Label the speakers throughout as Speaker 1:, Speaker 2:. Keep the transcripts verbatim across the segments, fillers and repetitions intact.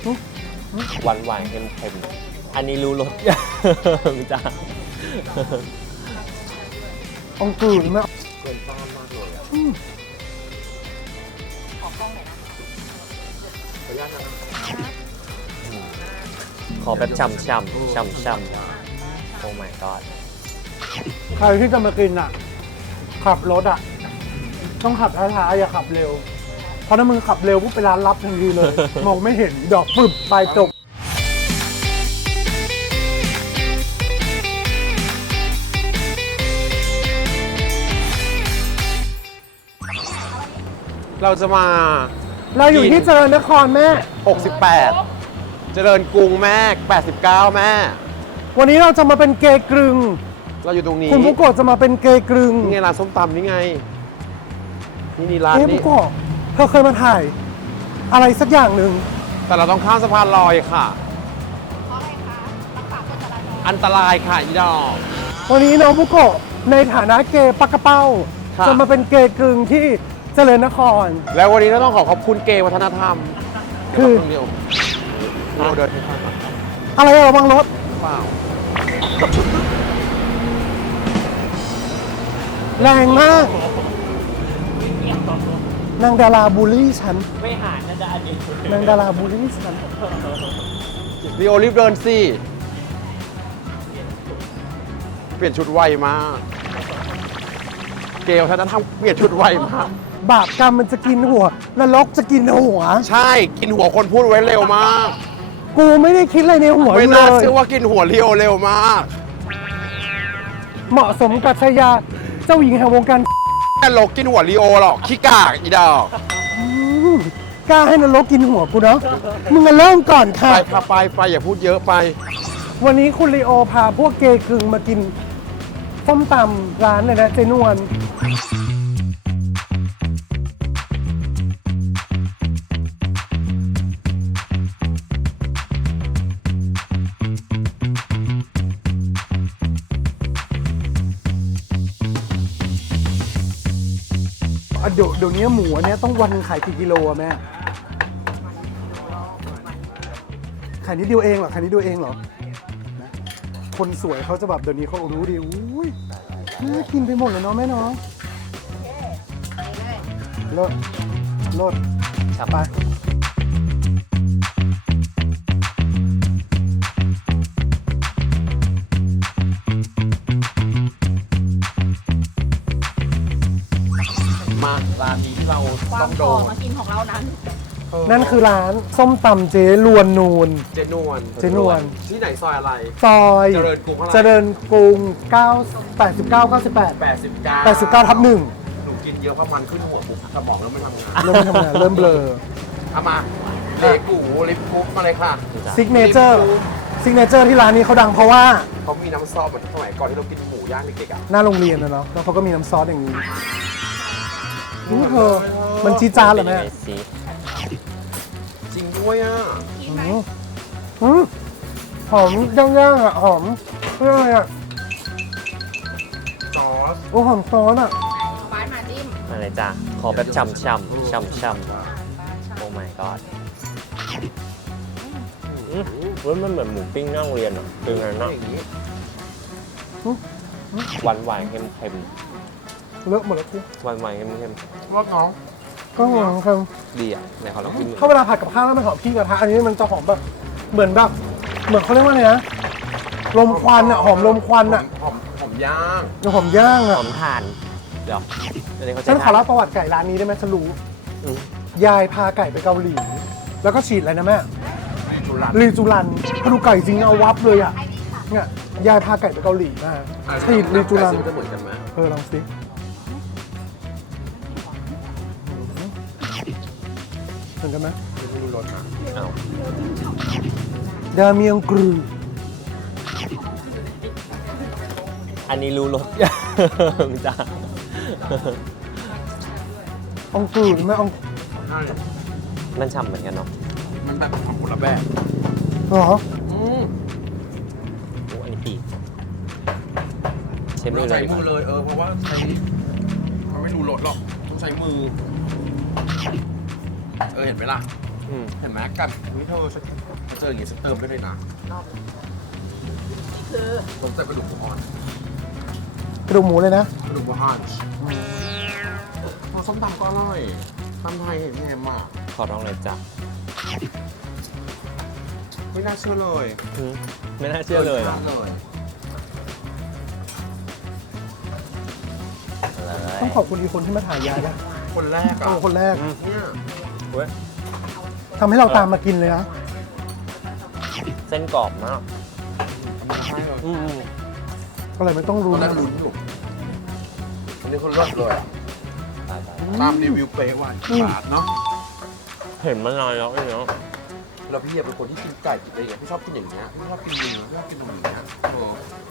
Speaker 1: หวานหวานเค็มเค็มอันนี้รู้รสจ้า
Speaker 2: องกืนไหม
Speaker 1: เกินต้านมากเลยอ่ะขอกล้องหน่อยนะขออนุญาตนะขอแบบช่ำช่ำช่ำช่ำโอ้ my god
Speaker 2: ใครที่จะมากินอ่ะขับรถอ่ะต้องขับช้าๆอย่าขับเร็วเพราะถ้ามึงขับเร็วปุ๊บไปร้านลับทันทีเลย มองไม่เห็นดอกปึบไปจบ
Speaker 3: เราจะมา
Speaker 2: เราอยู่ที่เจริญนครแม่
Speaker 3: หกสิบแปดเจริญกรุงแม่แปดสิบเก้าแม่
Speaker 2: วันนี้เราจะมาเป็นเกย์กรึง
Speaker 3: เราอยู่ตรงนี้
Speaker 2: คุณบุโกะจะมาเป็นเกย์กรึง
Speaker 3: นี่ไงร้านส้มตำนี่ไงนี่นี่ร้าน
Speaker 2: เอ๊ะบุ
Speaker 3: นี้
Speaker 2: โกะเธอเคยมาถ่ายอะไรสักอย่างหนึ่ง
Speaker 3: แต่เราต้องข้ามสะพานลอยค่ะ
Speaker 4: เพราะอะไรคะรักษากฎจราจร
Speaker 3: อันตรายค่ะอีดอก
Speaker 2: วันนี้น้องบุโกะในฐานะเกย์ปักกระเป้า
Speaker 3: ค่ะ
Speaker 2: จะมาเป็นเกย์กรึงที่เจริญนคร
Speaker 3: แล้ววันนี้เราต้องขอขอบคุณเกย์วัฒนธรรม
Speaker 2: คือ
Speaker 3: เดี๋ยวเราเดินไปข้างหลัง
Speaker 2: อะไรอะระวังรถ
Speaker 3: เปล่า
Speaker 2: แรงมากนางดาราบูลลี่ฉัน
Speaker 1: ไม่หารนะจ๊ะอันนี้
Speaker 2: นางดาราบูลลี่ฉัน
Speaker 3: ลีโอรีบเดินสิเปลี่ยนชุดไวมาก เกย์วัฒนธรรมเปลี่ยนชุดไวมาก
Speaker 2: บาปกรรมมันจะกินหัวนรกจะกินหัว
Speaker 3: ใช่กินหัวคนพูดไว้เร็วมาก
Speaker 2: กูไม่ได้คิดอะไรในหัว
Speaker 3: ไม่
Speaker 2: เล
Speaker 3: น่าย เชื่อว่ากินหัวลีโอเร็วมาก
Speaker 2: เหมาะสมกับชายาเจ้าหญิงแห่งวงการ
Speaker 3: แค่ลกกินหัวลีโอหรอกขี้กากอีดอก
Speaker 2: อืมกล้าให้นรกกินหัวกูเนาะมึงมาเริ่มก่อน
Speaker 3: ไป
Speaker 2: ค่ะ
Speaker 3: พาไปไปอย่าพูดเยอะไป
Speaker 2: วันนี้คุณลีโอพาพวกเกย์กึ่งมากินส้มตำร้านเลยนะเจนวนอ่ะเดี๋ยวเดี๋ยวนี้หมูอันเนี้ยต้องวันหนึ่งขายกี่กิโลอะแม่ขายนิดเดียวเองเหรอขายนิดเดียวเองเหรอนะคนสวยเขาจะแบบเดี๋ยวนี้เขารู้ดีอุ้ยน่ากินไปหมดเลยเนาะแม่เนาะเลิศเลิศไป
Speaker 3: มาร้านนี้ที่เรา
Speaker 4: ควา
Speaker 3: ต้
Speaker 4: ม
Speaker 3: องโด
Speaker 4: ขอน มากินของเรานั้น
Speaker 2: นั่นคือร้านส้มตำเจ๊ลวนนูน
Speaker 3: เจนวน
Speaker 2: เจ๊นวล
Speaker 3: ที่ไหนซอยอะไร
Speaker 2: ซอย
Speaker 3: เจริญกรุงเท่าไหร่
Speaker 2: เจริญกรุงเก้า แปดสิบเก้า เก้าสิบแปด
Speaker 3: แปดสิบเก้า
Speaker 2: แปดสิบเก้าทับหนึ่ง
Speaker 3: หนูกินเยอะเพราะมันขึ้นหัวปุ๊บสมองเริ่มไม่ทำงาน
Speaker 2: เริ่มไม่ทำงานเริ่มเบลอ
Speaker 3: เอามาเลกูลิปกรุ๊ปมาเลยค่ะ
Speaker 2: ซิกเนเจอร์ซิกเนเจอร์ที่ร้านนี้เขาดังเพราะว่า
Speaker 3: เขามีน้ำซอสเหมือนสมัยก่อนที่เรากินหมูย่างเด็กๆอ่ะ
Speaker 2: หน้าโรงเรียนนะเนาะแล้วเขาก็มีน้ำซอสอย่างนี้นี่เธอมันจีดจ้าดเหรอแม่
Speaker 3: จริงด้วยอ่ะ
Speaker 2: อืมอืมหอมย่างๆอ่ะหอมเรื่องอะไรอ่ะ
Speaker 3: ซอส
Speaker 2: โอ้หอมซอสอ่ะ
Speaker 4: เอาบ้านมาจิ้ม
Speaker 1: มาเลยจ้าขอแบบช่ำช่ำช่ำช่ำโอ้ my god อืมเฮ้ยมันเหมือนหมูปิ้งหน้าโรงเรียนอ่ะคือไงนะ
Speaker 3: อย่างนี้
Speaker 1: หวานหวานเค็มเค็ม
Speaker 2: เลอะหมดแล้วกู
Speaker 1: หวานหวานเค็มเค็ม
Speaker 3: รสน้อง
Speaker 2: ก็หอมครับ
Speaker 1: ดีอ่ะไหนขอลองกินหน่อย
Speaker 2: ถ้าเวลาผัดกับข้าวแล้วมันหอมพริกกระทะอันนี้มันจะหอมแบบเหมือนแบบเหมือนเขาเรียกว่าไงนะลมควันอ่ะหอมลมควันอ่ะ
Speaker 3: หอมหอมย่าง
Speaker 2: หอมย่าง
Speaker 1: ห
Speaker 2: อ่ะ
Speaker 1: อมทานเดี๋ยวอันนี้เขา
Speaker 2: ฉัน
Speaker 1: จะ
Speaker 2: ขอเล่าประวัติไก่ร้านนี้ได้ไหมฉันรู้
Speaker 1: อืม
Speaker 2: ยายพาไก่ไปเกาหลี แล้วก็ฉีดอะไรนะแม่
Speaker 3: จุลัน
Speaker 2: รีจูรันพอดูไก่จริงเอาวับเลยอ่ะเนี่ยยายพาไก่ไปเกาหลีมาฉีดรีจูรัน
Speaker 3: จะเหมือนกันไหม
Speaker 2: เออลองสิเหมือนกันไหม
Speaker 3: ไม่รู้รสนะ
Speaker 1: เอา
Speaker 2: ดาเมียงกรู
Speaker 1: อันนี้รู้รสจ้า
Speaker 2: อองกรูไหมออง
Speaker 3: ใช่
Speaker 1: มันฉ่ำเหมือนกันเนาะ
Speaker 3: มันแบบทำคนละแบบ
Speaker 2: เหรอ
Speaker 3: อืม
Speaker 1: โอ้อันนี้ปีกใช้มื
Speaker 3: เรา
Speaker 1: อเล
Speaker 3: ใช้
Speaker 1: ยดีก
Speaker 3: มือ
Speaker 1: ว่า
Speaker 3: เลยเออเพราะว่าใช้มันไม่รู้รสหรอกต้องใช้มือ เออเห็นไหมล่ะ
Speaker 1: อืม
Speaker 3: เห็นไหมกันวิเธอฉันเจออย่างงี้ฉันเติมได้เลยนะ
Speaker 4: คือ
Speaker 3: ผมใส่กระดูกหมูอ่อน
Speaker 2: กระดูกหมูเลยนะ
Speaker 3: กระดูกหมูฮันช์ส้มตำก็อร่อยตำไทยเห็นแฮมอ่ะ
Speaker 1: ขอลองเลยจ้ะ
Speaker 3: ไม่น่าเชื่อเลย
Speaker 1: อืมไม่น่าเชื่อเลย
Speaker 3: กิน
Speaker 1: อะ
Speaker 3: พาดเลย
Speaker 1: เลย
Speaker 2: ต้องขอบคุณอีกคนที่มาถ่ายยายนะ
Speaker 3: คนแรกอ่ะ
Speaker 2: โอ้คนแรก
Speaker 3: เนี่ย
Speaker 1: เว้ย
Speaker 2: ทำให้เราตามมากินเลยนะ
Speaker 1: เส้นกรอบมาก
Speaker 3: เอามาให้เลย
Speaker 1: อืมอืม
Speaker 2: ก็เลยไม่ต้อง
Speaker 3: ต
Speaker 2: รู้
Speaker 3: อนแร
Speaker 2: นะ
Speaker 3: กลุ้นอยู่อันนี้คนเลิศเลยอะ
Speaker 1: ตายตาย
Speaker 3: ตามรีวิวเป๊ะไว้บาทเนาะ
Speaker 1: เห็นมานานแล้วไอ้เนาะ
Speaker 3: แล้วพี่เป็นคนที่กินไก่กินอะไรอย่างเงี้ยพี่ชอบกินอย่างเงี้ยพี่ชอบกินเนื้อพี่ชอบกินตรงนี้ยเออ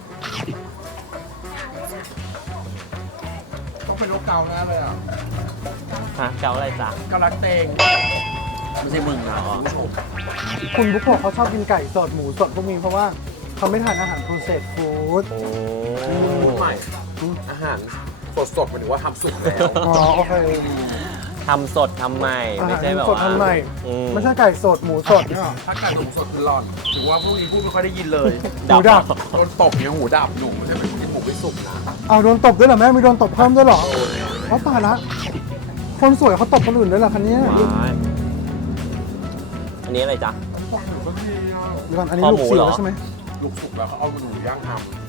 Speaker 3: ต้องเป็นโรคเกาแน่เลยอ่ะ
Speaker 1: ฮะเกาอะไรจ้ะ
Speaker 3: เกาลักเตงไม่ใช่มึงนะคุณผู้ชม
Speaker 2: คุณบุ๊กบอกเขาชอบกินไก่สดหมูสดพวกนี้เพราะว่าเขาไม่ทานอาหาร processed food
Speaker 1: โอ้
Speaker 3: พูดใหม่อาหารสดๆหมายถึงว่าทำสุกแล้ว
Speaker 2: อ๋อโอเค
Speaker 1: ทำสดทำใหม่
Speaker 2: อา
Speaker 1: ไม่
Speaker 2: หาร
Speaker 1: ใช่แบบ
Speaker 2: สด
Speaker 1: ว่า
Speaker 2: ทำใหม่
Speaker 1: อื
Speaker 2: ไม่ใช่ไก่สดหมูสดเนี่ยหรอ
Speaker 3: ถ้าไก่ตุ๋นสดคือหลอนถือว่าพวกนี้พูดไม่ค่อยได้ยินเลย
Speaker 2: หูดับ
Speaker 3: โดนตบเนี่ยหูดับหนูไม่ใช่เป็นคนที่ถูกไม่สุกนะ
Speaker 2: เอาโดนตบด้วยเหรอแม่มีโดนตบเพิ่มด้วยเหรอเพราะตายละคนสวยเขาตบคนอื่นด้วยเหรอคันนี้
Speaker 1: ว้ายอันนี้อะไรจ๊ะ
Speaker 3: บางทีอะ
Speaker 2: เดี๋ยวก่อนอันนี้
Speaker 1: คอ
Speaker 2: ลูก
Speaker 1: หมู
Speaker 2: เสี
Speaker 1: เห
Speaker 2: ย
Speaker 1: รอ
Speaker 2: วใช่ไหม
Speaker 3: ลูกสุกแล้วเขาเอาหนูย่างท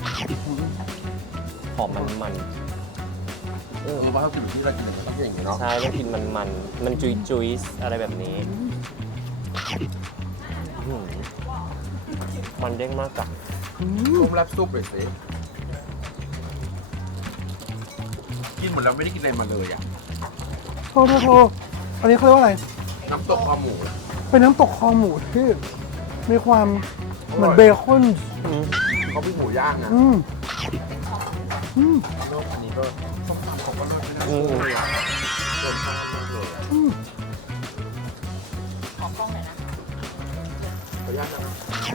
Speaker 1: หอมมันมัน
Speaker 3: ำเออว่าถ้ากินที่เรากินมันต้องอย่างนี้เนาะ
Speaker 1: ใช่ต้องกินมันมันมันจุยจุยอะไรแบบนี้อืมมันเด้งมากจ้ะ
Speaker 3: ต้มแลบซุปเลยสิกินหมดแล้วไม่ได้กินอะไรมาเลยอ่ะ
Speaker 2: โทษโทษโทษอันนี้เขาเรียกว่าอะไร
Speaker 3: น้ำตกคอหมู
Speaker 2: เป็นน้ำตกคอหมูที่มีความเหมือนเบคอน
Speaker 1: อืม
Speaker 3: เขาเป็นหมูย่างอ่ะ
Speaker 2: อืมอืม
Speaker 3: เริ่มอันนี้ก็ส้มตำเขาก็เลิศไม่น่า
Speaker 1: อื
Speaker 3: เชื่อ
Speaker 1: ม
Speaker 3: เลยอะเดินทางมากเลย
Speaker 2: อืม
Speaker 4: ขอกล้องหน่อยนะ
Speaker 3: ขออนุญาตนะ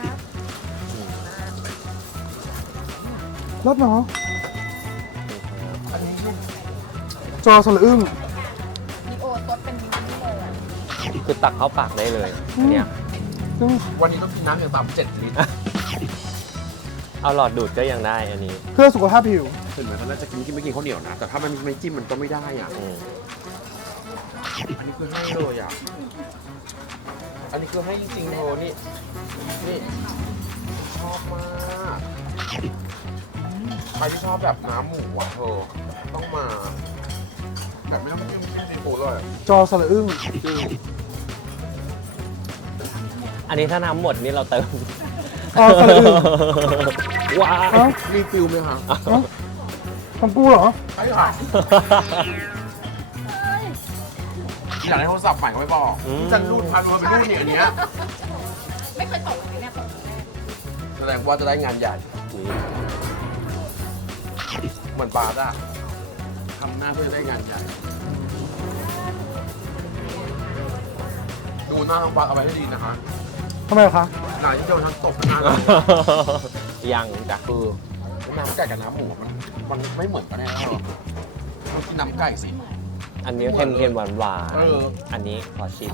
Speaker 2: รสเนาะ
Speaker 3: อันนี้ลูก
Speaker 2: จอสละอึ้ง
Speaker 4: นิโอซดเป็นนิ้วนี่เลยอะ
Speaker 1: คือตักเข้าปากได้เลยอันเนี่ย
Speaker 2: ซึ่ง
Speaker 3: วันนี้ต้องกินน้ำอย่างต่ำเจ็ดลิตร
Speaker 1: เอาหลอดดูดก็ยังได้อันนี้
Speaker 2: เพื่อสุขภาพผิว
Speaker 3: เห็นไหมตอนแรกจะกินกินไม่กินข้าวเหนียวนะ แต่ถ้ามันไม่จิ้มมันก็ไม่ได้อ่ะ
Speaker 1: อืม
Speaker 3: อันนี้คือให้เลยอ่ะ อันนี้คือให้จริงๆเธอนี่ นี่ ชอบมาก ใครที่ชอบแบบน้ำหมูอ่ะเธอ ต้องมา แบบไม่ต้องจิ้มจิ้มซีฟู้ดเลย
Speaker 2: จอสละอึ้ง
Speaker 3: จริง
Speaker 1: อันนี้ถ้าน้ำหมดนี่เราเติม
Speaker 2: อ๋อสละอึ้ง
Speaker 1: ว้า
Speaker 2: เอ้า
Speaker 3: รีฟิลไหมคะ
Speaker 2: เอ้าของกูเหรอ
Speaker 3: ใช่ค่ะอยากได้โทรศัพท์ใหม่ก็ไม่บอกจะรูดพันมาเป็นรูดเนี่ยอันเนี้ย
Speaker 4: ไม่เคยตกเลยเนี่ยตกเลย
Speaker 3: แสดงว่าจะได้งานใหญ่ เหมือนบาร์อะทำหน้าเพื่อจะได้งานใหญ่ ดูหน้าน้องบาร์เอาไว้ให้ดีนะคะ
Speaker 2: ทำไมเหรอคะ
Speaker 3: หน้าที่โดนทั้งตบทั้งหน้าเลย
Speaker 1: ยังจ้ะ
Speaker 3: คือน้ำไก่กับน้ำหมูมันมันไม่เหมือนกันแน่หรอมันกินน้ำไก่สิ
Speaker 1: อันนี้เค็มเค็มหวานหวาน
Speaker 3: เออ
Speaker 1: อันนี้ขอชิม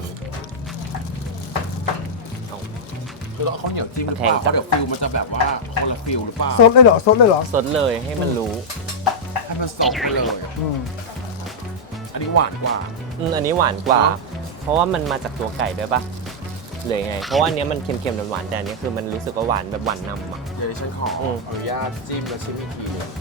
Speaker 1: เอา
Speaker 3: คือต้องเอาข้าวเหนียวจิ้มหรือเป
Speaker 1: แทง
Speaker 3: ล่าเพ
Speaker 1: จับ
Speaker 3: ราะเดี๋ยวฟิลมันจะแบบว่าคนละฟิลหรือเปล่า
Speaker 2: ซดเลยเหรอซดเลยเหรอ
Speaker 1: สดเลยให้มันรู้
Speaker 3: ให้มันซองไปเลย
Speaker 2: อืม
Speaker 3: อันนี้หวานกว่า
Speaker 1: อืมอันนี้หวานกว่า
Speaker 3: เนอะ
Speaker 1: เพราะว่ามันมาจากตัวไก่ด้วยปะเลยไง เพราะว่าอันเนี้ยมันเค็มๆหวานๆแต่อันนี้คือมันรู้สึกว่าหวานแบบหวานนำอ่ะ
Speaker 3: เดี๋ยวดิฉันขอ
Speaker 1: อืม
Speaker 3: อนุญาตจิ้มแล้วชิมอีกทีหนึง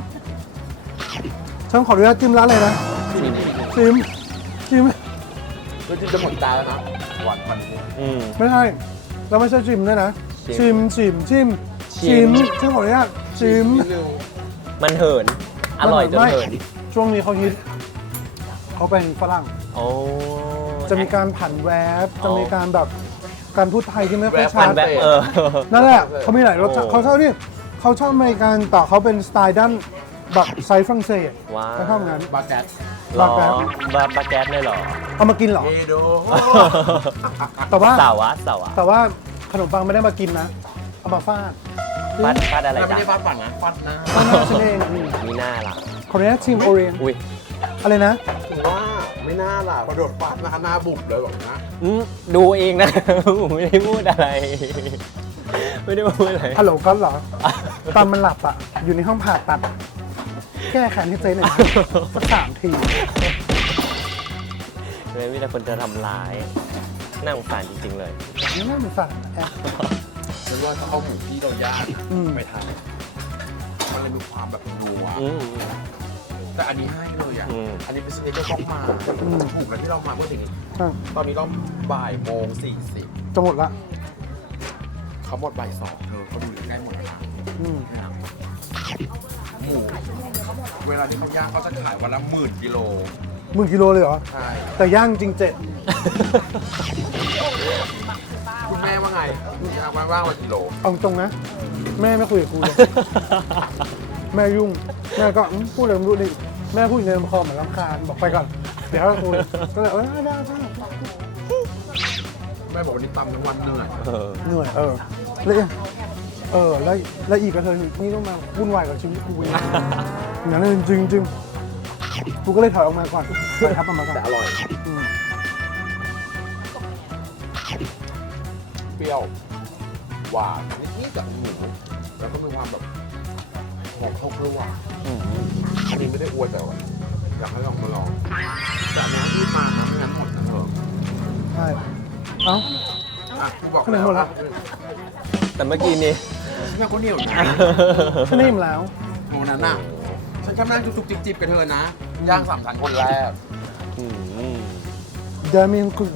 Speaker 2: ฉันขออนุญาตจิ้มร้านเลยนะ
Speaker 1: ชิม
Speaker 2: จิ้มจิ้ม
Speaker 3: แล้วจิ้มจะหมดตาแล้วนะหวานพันนี้
Speaker 1: อืม
Speaker 2: ไม่ใช่แล้วไม่ใช่จิ้มด้วยนะ
Speaker 1: ชิ
Speaker 2: ชิม
Speaker 1: ม
Speaker 2: ชิมชิม
Speaker 1: ชิ
Speaker 2: ชิม
Speaker 1: ม
Speaker 2: ฉันขออนุญาตชิม
Speaker 3: นิดนึง
Speaker 1: มันเหิน อร่อยจน
Speaker 2: ไม่
Speaker 1: เหิน
Speaker 2: ช่วงนี้เขาฮิตเขาเป็นฝรั่ง
Speaker 1: โอ้
Speaker 2: จะมีการผันแวบ
Speaker 1: อ๋อ
Speaker 2: จะมีการแบบการพูดไทยที่ไม่ค่อยชั
Speaker 1: มั
Speaker 2: ด
Speaker 1: นแบบเออ
Speaker 2: นั่นแหละเขามีหลายรสชาติ
Speaker 1: โอ้
Speaker 2: เขาชอบนี่เขาชอบอเมริกันแต่เขาเป็นสไตล์ด้านแบบไซส์ฝรั่งเศส
Speaker 1: ว้าว
Speaker 2: เขาชอบงั้น
Speaker 3: บาแกต
Speaker 1: หรอบ
Speaker 2: าแก๊ส
Speaker 1: บาบาแก๊สเลยเหรอ
Speaker 2: เอามากินเหรอ
Speaker 3: เอโด
Speaker 2: แต่ว่า
Speaker 1: สาวะสาวะ
Speaker 2: แต่ว่าขนมปังไม่ได้มากินนะ เอามาฟาด
Speaker 1: ฟาดฟาดอะไร
Speaker 3: แต่ไม่
Speaker 1: จ๊ะ
Speaker 3: ได้ฟาดฝันนะฟาดหน้า
Speaker 2: ฟาดหน้าฉันเองอืม
Speaker 1: มีหน้าล่ะ
Speaker 2: ขออนุญาตชิมโอเรียน
Speaker 1: อุ้ย
Speaker 2: อะไรนะ
Speaker 3: ถึงว่าไม่น่าล่ะกระโดดฟาดหน้าหน้าบุบเลยแบบนะ
Speaker 1: อืมดูเองนะ ผมไม่ได้พูดอะไร ไม่ได้พูดอะไร
Speaker 2: ฮัลโหลก็เหรอ ตอนมันหลับอ่ะ อยู่ในห้องผ่าตัด แก้แค้นให้เจ๊หน่อยนะสักสามที
Speaker 1: เลยมีแต่คนจะทำร้ายน่าสงสารจริงๆเลย
Speaker 2: นี่น่าสงสารนะแอบ
Speaker 3: ฉันว่าถ้าเอาหมูที่เราย่าง
Speaker 2: อืม
Speaker 3: ไปทำมันเลยมีความแบบนัว
Speaker 1: อืม
Speaker 3: แต่อันนี้ให้เลยอ่ะ
Speaker 1: อืม
Speaker 3: อันนี้เป็นซิกเนเจอร์ต้องมาถูกแล้วที่เรามาเมื่อถึง
Speaker 2: อ่ะ
Speaker 3: ตอนนี้เราบ่ายโมงสี่สิบ
Speaker 2: จะหมดละ
Speaker 3: เขาหมดบ่ายสองเธอเขาดูใกล้หมดแล้วนะ
Speaker 2: อืม
Speaker 3: หมูเวลาที่เขาย่างเขาจะขายวันละหมื่นกิโล
Speaker 2: หมื่นกิโลเลยเหรอ
Speaker 3: ใช่
Speaker 2: แต่ย่างจริงเจ็ด
Speaker 3: คุณแม่ว่าไงย่างว่างๆวันกิโล
Speaker 2: เอาตรงนะ แม่ไม่คุยกับกูเลย แม่ยุ่ง แม่ก็อืมพูดอะไรไม่รู้ดิแม่พูดอย่างเดิมพอเหมือนรำคาญบอกไปก่อน เดี๋ยวเราคุยก็เลยเออได้ได้
Speaker 3: แม่บอกวันนี้ตำทั้งวันเหนื่อย
Speaker 1: เออ
Speaker 2: เหนื่อยเออแล้วยังเออแล้วแล้วอีกกระเทยนี่ต้องมาวุ่นวายกับชีวิตกูอย่างนั้นเลยจริงจริงๆกูก็เลยถอยออกมาก่อนถอยทับออกมาก่อน
Speaker 3: แต่อร่อย
Speaker 2: อืม
Speaker 3: เปรี้ยว หวานนิดๆจากหมูแล้วก็มีความแบบหอมข้าวคั่ว
Speaker 1: อืม
Speaker 3: อันนี้ไม่ได้อวยแต่ว่าอยากให้ลองมาลองแต่อันนี้ที่มานะไม่งั้นหมดนะเธอ
Speaker 2: ใช่เอ้า
Speaker 3: อ่ะกูบอก
Speaker 2: ข้างในหมดละ
Speaker 1: แต่เมื่อกี้นี้
Speaker 3: ฉันแค่คนเดียวนะ
Speaker 2: ฉันนิ่มแล้ว
Speaker 3: โมนั้นน่ะฉันแค่นั่งจุกๆจิบๆกับเธอนะย่างสามชั้นคนแรก
Speaker 1: อืม
Speaker 2: เดมินกุ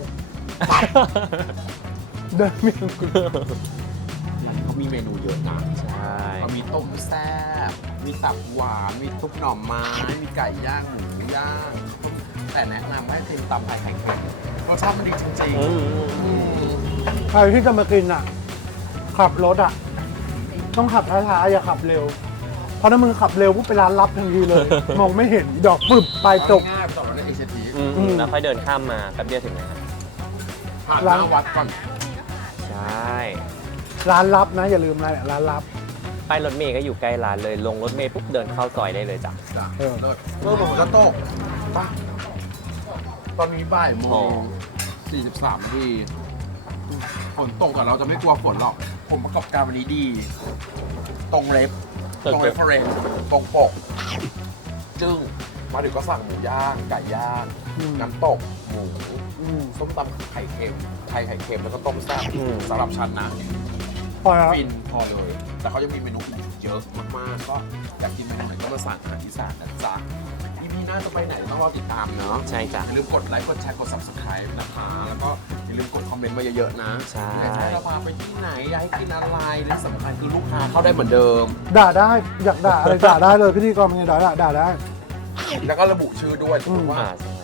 Speaker 2: เดมินกุ
Speaker 3: ร้านเขามีเมนูเยอะนะ
Speaker 1: ใช่
Speaker 3: เขามีต้มแซ่บมีตับหวานมีทุบหน่อไม้มีไก่ย่างหมูย่างแต่แนะนำให้เทตำไทยไข่เค็มรสชาติมันดีจริง
Speaker 1: อืม
Speaker 3: ๆอืม
Speaker 2: ใครที่จะมากินอ่ะ ขับรถอ่ะ ต้องขับช้าๆอย่าขับเร็ว เพราะถ้ามึงขับเร็วปุ๊บไปร้านลับทันทีเลย มองไม่เห็นดอกปึบไปจบ
Speaker 3: ง่ายๆต่อแล้วในเอชที
Speaker 1: อืม
Speaker 2: อืม
Speaker 1: แล้วค่อยเดินข้ามมาแป๊บเดียวถึงนะครับ
Speaker 3: ผ่านหน้าวัดก่อน
Speaker 1: ใช่
Speaker 2: ร้านลับนะ อย่าลืมนะร้านลับ
Speaker 1: ป้ายรถเมย์ก็อยู่ใกล้ร้านเลย ลงรถเมย์ปุ๊บเดินเข้าซอยได้เลยจ้ะ
Speaker 3: จ้ะ
Speaker 2: เออ
Speaker 3: เลิศเมื่อผมก็ตกป่ะตอนนี้บ่ายโมงสี่สิบสามนาทีฝนตกอะเราจะไม่กลัวฝนหรอก ผมประกอบการวันนี้ดี ตรงเล็บ ตรงเรฟเฟรนตรงปก จึ้ง มาถึงก็สั่งหมูย่าง ไก่ย่าง
Speaker 2: อืม
Speaker 3: น้ำตก หมู
Speaker 2: อืม
Speaker 3: ส้มตำไข่เค็ม ไข่ไข่เค็มแล้วก็ต้มแซ่บ
Speaker 1: อืม
Speaker 3: สำหรับฉันนะ
Speaker 2: พอแล้ว
Speaker 3: ฟินพอเลย แต่เขายังมีเมนูอื่นเยอะมากๆ ก็อยากกินเมนูไหนก็มาสั่งอาหารอีสานนะจ๊ะพี่พี่น่าจะไปไหนต้องรอติดตามเนาะ
Speaker 1: ใช่จ้ะ
Speaker 3: อย่าลืมกดไลค์กดแชร์กด subscribe นะคะ แล้วก็อย่าลืมกดคอมเมนต์มาเยอะๆนะ
Speaker 1: ใช่
Speaker 3: อยากให้เราพาไปที่ไหนอยากให้กินอะไรและสำคัญคือลูกค้าเข้าได้เหมือนเดิม
Speaker 2: ด่าได้ อยากด่าอะไรด่าได้เลยพิธีกรเป็นไงด่าได้ด่าได้
Speaker 3: แล้วก็ระบุชื่อด้วยสมมติว่า
Speaker 1: อ่าใช่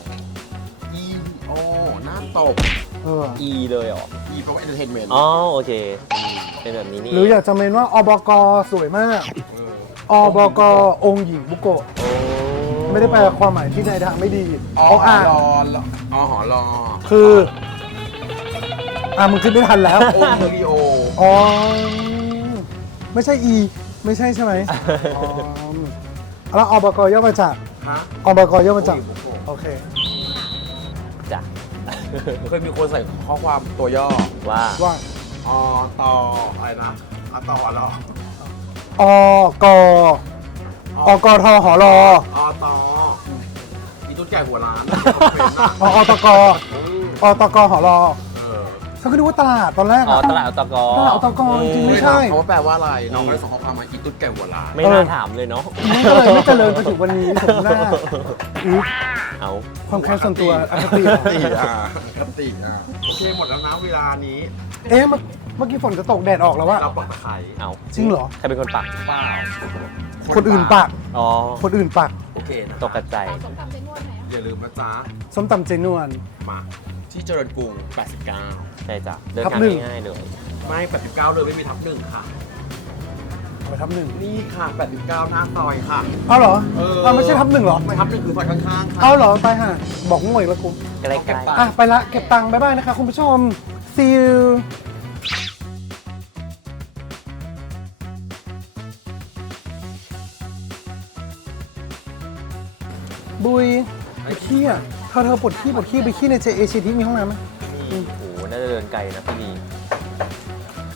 Speaker 3: E O น้ำตก
Speaker 2: เออ
Speaker 1: E เลยเหรอ
Speaker 3: E แปลว่า entertainment
Speaker 1: อ๋อโอเค เป็นแบบนี้นี่
Speaker 2: หรืออยากจะเมนว่าอบกสวยมาก
Speaker 3: เออ
Speaker 2: อบกองค์หญิงบุโกะ
Speaker 1: โอ้
Speaker 2: ไม่ได้แปลความหมายที่ในทางไม่ดี
Speaker 3: อ๋อ
Speaker 2: เขาอ่าน
Speaker 3: รออ๋อหอรอ
Speaker 2: คือ อ่ามึงขึ้นไม่ทันแล้ว
Speaker 3: โอมลีโอ
Speaker 2: อ๋อ ไม่ใช่ E ไม่ใช่ใช่ไหมอ๋อแล้วอบกย่อมาจาก
Speaker 3: ฮะ
Speaker 2: อบกย่อมาจาก
Speaker 3: โอมลีโอ
Speaker 2: โอเค
Speaker 1: จ้ะ
Speaker 3: เคยมีคนใส่ข้อความตัวย่อ
Speaker 1: ว่า
Speaker 2: ว่า
Speaker 3: อตออะไรนะอตอเหรอ
Speaker 2: อกอกทหรอ
Speaker 3: อตออีตุ้นแก่หัวร้านเป็นอ่ะ
Speaker 2: ออตก
Speaker 3: อืม
Speaker 2: อตกหรอ
Speaker 3: เออ
Speaker 2: ฉันก็นึกว่าตลาดตอนแรก
Speaker 1: อ๋อ
Speaker 2: อะ
Speaker 1: ตลาดอตก
Speaker 2: ตลาดอตกจริง
Speaker 3: ไม่
Speaker 2: ไม่ใช่
Speaker 3: ถามเขาว่าแปลว่าอะไร น้องก็เลยส่งข้อความมาอีตุ้นแก่หัวร้าน
Speaker 1: ไม่น่าถามเลยเนาะ
Speaker 2: มันก็เลยไม่เจริญจนถึงวันนี้ถึงหน้าอุ๊ย
Speaker 1: เอา
Speaker 2: ความแค้นส่วนตัวอคติเหรอ
Speaker 3: อคติอ่ะอคติอ่ะโอเคหมดแล้วนะเวลานี้
Speaker 2: เอ๊ะเมื่อเมื่อกี้ฝนจะตกแดดออกแล้วว่า
Speaker 3: เราปักตะไคร้
Speaker 1: เอา
Speaker 2: จริงเหรอ
Speaker 1: ใครเป็นคนปัก
Speaker 3: เปล่า
Speaker 2: คนอื่นปัก
Speaker 1: อ๋อ
Speaker 2: คนอื่นปัก
Speaker 3: โอเคนะ
Speaker 1: ตกกระจาย
Speaker 4: ส้มตำเจนวดไหนอ่ะ
Speaker 3: อย่าลืมนะจ๊ะ
Speaker 2: ส้มตำเจนวน
Speaker 3: มาที่เจริญกรุงแปดสิบเก้า
Speaker 1: ใช่จ้ะ เดิน
Speaker 2: ทับ
Speaker 1: ทาง
Speaker 2: หนึ่ง
Speaker 1: ง่ายๆเลย
Speaker 3: ไม่แปดสิบเก้าเลยไม่มีทับหนึ่งค่ะ
Speaker 2: เอาไปทับหนึ่ง
Speaker 3: นี่ค่ะแปดสิบเก้าหน้าซอยค่ะ
Speaker 2: เอาเหรอ
Speaker 3: เออ
Speaker 2: เอาไม่ใช่ทับหนึ่งเหรอ
Speaker 3: ไม่ทับหนึ่งคือซอยข้างๆค่ะ
Speaker 2: เอาเหรอไปห่าบอกง่วยแล้วกู
Speaker 1: ใกล้
Speaker 2: อ่ะไปละเก็บตังค์บ๊ายบายนะคะคุณผู้ชม see you บุยไอ้เขี้ยเธอเธอปวดขี้ปวดขี้ไปขี้ในเจเอชีที่มีห้องน้ำไหม
Speaker 1: นี่โอ้โหน่าจะเดินไกลนะพี่ลี